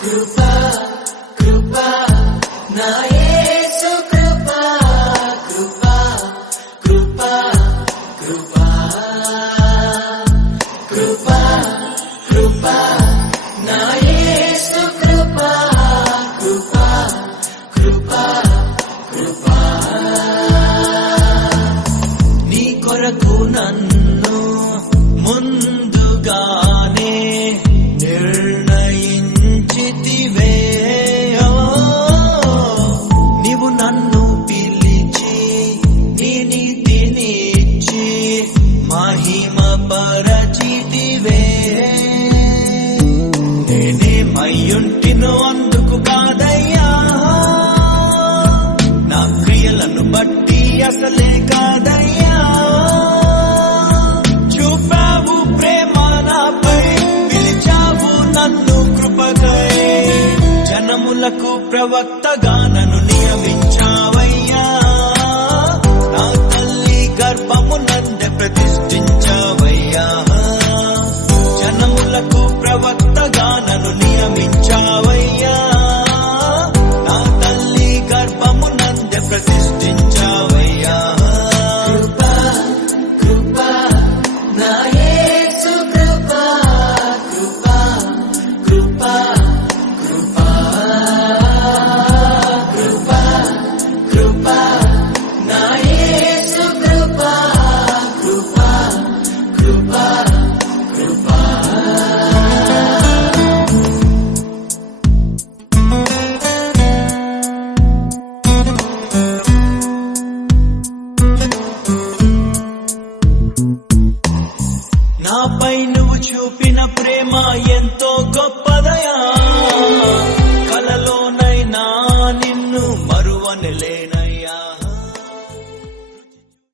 కృపా కృపా నా యేసు కృపా కృపా కృపా కృపా కృపా కృపా నా యేసు కృపా కృపా కృపా కృపా నీ కొరకు నన్ను ముందుగానే నిర్ణయించితివే నీవు నన్ను పిలిచి నీ నీతినిచ్చి మహిమ పరచితివే నేనేమయ్యుంటినో అందుకు కాదయ్యా నా క్రియలను బట్టి అసలే కాదయ్యా చూపావు ప్రేమ నాపై పిలిచావు నన్ను కృపకై జనములకు ప్రవక్తగా నన్ను నియమించావయ్యా నా తల్లి గర్భము నందే ప్రతిష్ఠించావయ్యా జనములకు ప్రవక్తగా నన్ను నియమించావయ్యా నా తల్లి గర్భము నందే ప్రతిష్ఠించావయ్యా కృపా కృపా నా యేసు కృపా కృపా కృపా కృపా కృపా కృపా నా యేసు కృపా కృపా కృపా కృపా నాపై నువ్వు చూపిన ప్రేమ ఎంతో గొప్పదయా కలలోనైనా నిన్ను మరువనిలేనయ్యా